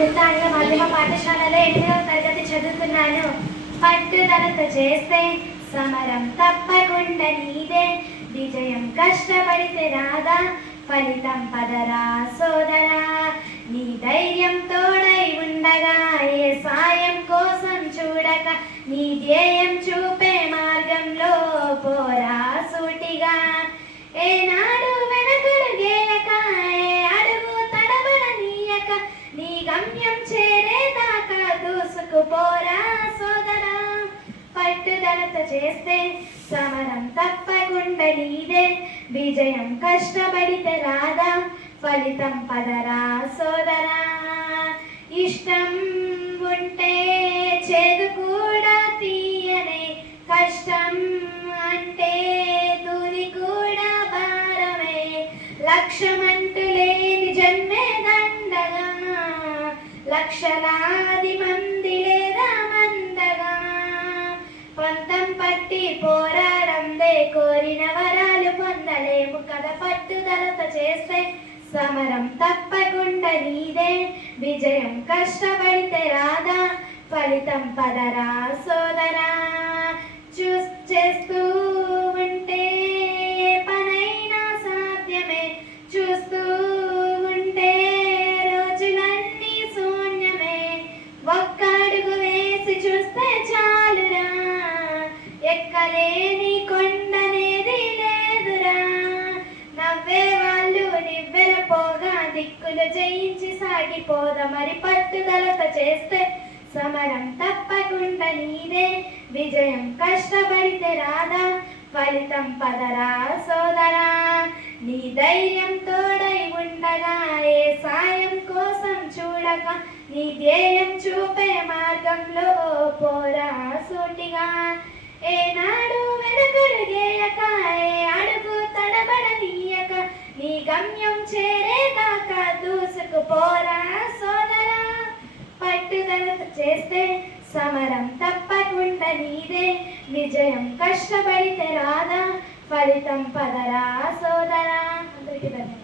ముత్తాయిల మాధ్యమ పాఠశాలలో 8వ తరగతి చదువుతున్నాను. పట్టుదలతో చేస్తే సమరం తప్పకుండా నీదే, విజయం కష్టపడితే రాదా, ఫలితం పదరా సోదరా. నీ ధైర్యం తోడై ఉండగా ఏ సాయం కోసం చూడక, నీ ధ్యేయం చూపే మార్గంలో పోరా సూటిగా. ఏనాడు వెనకడుగేయక, ఏ అడుగు తడబడనీయక, నీ గమ్యం చేరేదాకా దూసుకుపోరా సోదరా. పట్టుదలతో చేస్తే సమరం తప్పకుండా నీదే, విజయం కష్టపడితే రాదా, ఫలితం పదరా సోదరా. ఇష్టం ఉంటే చేదు కూడా తీయనే, కష్టం అంటే దూరి కూడా భారమే. లక్ష్యమంటూ లేని జన్మే దండగా, లక్షలాది మంది లేదా మందగా. పంతం పట్టి పోరాడందే కోరిన వరాలు పొందలేము కదా. పట్టుదలతో చేస్తే సమరం తప్పకుండా నీదే, విజయం కష్టపడితే రాదా, ఫలితం పదరా సోదరా. చేస్తూ ఉంటే పనైనా సాధ్యమే, చూస్తూ ఉంటే రోజులన్నీ శూన్యమే. ఒక్క అడుగు వేసి చూస్తే చాలురా, ఎక్కలేని కొండనేది లేదురా. నవ్వే వాళ్ళు నివ్వెరపోగా దిక్కులు జయించి సాగిపోదా. మరి పట్టుదలతో చేస్తే సమరం తప్పకుండా నీదే, విజయం కష్టపడితే రాదా, ఫలితం పదరా సోదరా. నీ ధైర్యం తోడై ఉండగా ఏ సాయం కోసం చూడక, నీ ధ్యేయం చూపే మార్గంలో పోరా సూటిగా. ఏనాడు వెనకడుగేయక, ఏ అడుగు తడబడనీయక, నీ గమ్యం చేరేదాకా దూసుకుపోరా సోదరా. పట్టుదలతో చేస్తే సమరం తప్పకుండా నీదే, విజయం కష్టపడితే రాదా, ఫలితం పదరా సోదరా. అందరికీ ధన్యవాదాలు.